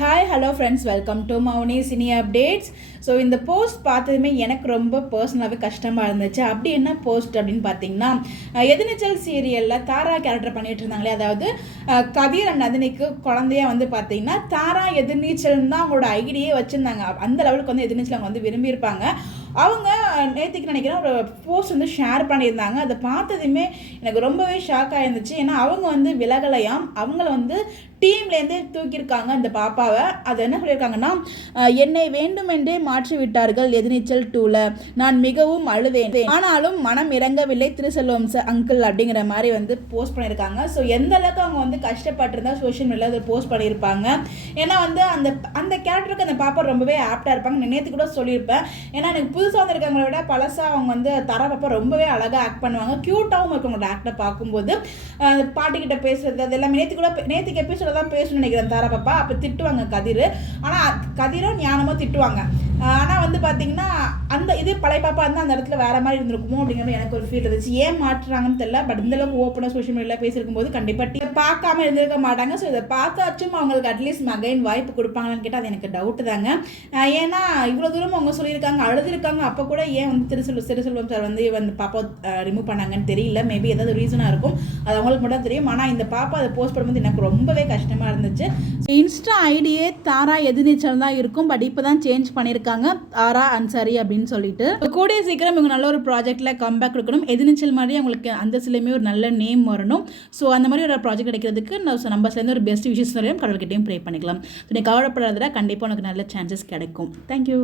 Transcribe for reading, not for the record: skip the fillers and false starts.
Hi hello friends, welcome to Mouni cine updates. So இந்த post பார்த்ததுமே எனக்கு ரொம்ப பர்சனலாகவே கஷ்டமாக இருந்துச்சு. அப்படி என்ன போஸ்ட் அப்படின்னு பார்த்தீங்கன்னா, எதிர்நீச்சல் சீரியலில் தாரா கேரக்டர் பண்ணிட்டு இருந்தாங்களே, அதாவது கதிர் அண்ட் நந்தினிக்கு குழந்தைய வந்து பார்த்தீங்கன்னா தாரா எதிர்நீச்சல் தான் அவங்களோட ஐடியே வச்சுருந்தாங்க. அந்த லெவலுக்கு வந்து எதிர்நீச்சல் அவங்க வந்து விரும்பியிருப்பாங்க. அவங்க நேற்றுக்கு நினைக்கிறேன் ஒரு போஸ்ட் வந்து ஷேர் பண்ணியிருந்தாங்க. அதை பார்த்ததுமே எனக்கு ரொம்பவே ஷாக் ஆகிருந்துச்சு. ஏன்னா அவங்க வந்து விலகலையாம், அவங்கள வந்து டீம்லேருந்தே தூக்கியிருக்காங்க இந்த பாப்பாவை. அது என்ன சொல்லியிருக்காங்கன்னா, என்னை வேண்டுமென்றே மாற்றி விட்டார்கள் எதிர்நீச்சல் 2ல, நான் மிகவும் அழுதேன், ஆனாலும் மனம் இறங்கவில்லை திருசெல்வம் அங்கிள் அப்படிங்கிற மாதிரி வந்து போஸ்ட் பண்ணியிருக்காங்க. ஸோ எந்த அளவுக்கு அவங்க வந்து கஷ்டப்பட்டிருந்தா சோஷியல் மீடியாவில் அதை போஸ்ட் பண்ணியிருப்பாங்க. ஏன்னா வந்து அந்த அந்த கேரக்டருக்கு அந்த பாப்பா ரொம்பவே ஆப்டாக இருப்பாங்க. நேற்று கூட சொல்லியிருப்பேன். ஏன்னா எனக்கு புதுசாக வந்திருக்கவங்கள விட பழசாக அவங்க வந்து தர பாப்பா ரொம்பவே அழகாக ஆக்ட் பண்ணுவாங்க. க்யூட்டாகவும் இருக்கும் அவங்களோட ஆக்டை பார்க்கும்போது. பாட்டிக்கிட்ட பேசுறது அது எல்லாமே நேற்றுக்கு எபிசோட தான் பேசணும்னு நினைக்கிறேன் தாரா பாப்பா. அப்போ திட்டுவாங்க கதிர், ஆனால் கதிரும் ஞானமோ திட்டுவாங்க. ஆனால் வந்து பார்த்தீங்கன்னா அந்த இது பழைய பாப்பா வந்து அந்த இடத்துல வேற மாதிரி இருந்திருக்குமோ அப்படிங்கிற எனக்கு ஒரு ஃபீல் இருந்துச்சு. ஏன் மாற்றுறாங்கன்னு தெரியல. பட் இந்த அளவுக்கு ஓப்பனாக சோஷியல் மீடியாவில் பேசியிருக்கும் போது கண்டிப்பாக பார்க்காம இருந்திருக்க மாட்டாங்க. ஸோ இதை பார்த்தாச்சும் அவங்களுக்கு அட்லீஸ்ட் மகைன் வாய்ப்பு கொடுப்பாங்கன்னு கேட்டால் அது எனக்கு டவுட்டு தாங்க. ஏன்னா இவ்வளோ தூரம் அவங்க சொல்லியிருக்காங்க, அழுதுருக்காங்க. அப்போ கூட ஏன் வந்து திருசெல்வம் சார் வந்து பாப்பா ரிமூவ் பண்ணாங்கன்னு தெரியல. மேபி ஏதாவது ரீசனாக இருக்கும், அது அவங்களுக்கு மட்டும் தெரியும். ஆனால் இந்த பாப்பா அதை போஸ்ட் பண்ணும்போது எனக்கு ரொம்பவே கஷ்டமாக இருந்துச்சு. இன்ஸ்டா ஐடியே தாரா எதிர்நீச்சல் தான் இருக்கும். பட் இப்போ தான் சேஞ்ச் பண்ணியிருக்காங்க, தாரா அன்சாரி அப்படின்னு சொல்லிட்டு. கூடிய சீக்கிரம் இவங்க நல்ல ஒரு ப்ராஜெக்டில் கம்பேக் கொடுக்கணும். எதிர்நீச்சல் மாதிரி அவங்களுக்கு அந்த சிலையுமே ஒரு நல்ல நேம் வரணும். ஸோ அந்த மாதிரி ஒரு ப்ராஜெக்ட் கிடைக்கிறதுக்கு நம்ம சேர்ந்து ஒரு பெஸ்ட் விஷயம் சொல்லியும் கடவுள்கிட்டையும் ப்ரே பண்ணிக்கலாம். ஸோ நீ கவலைப்படாதடா, கண்டிப்பாக உனக்கு நல்ல சான்சஸ் கிடைக்கும். தேங்க்யூ.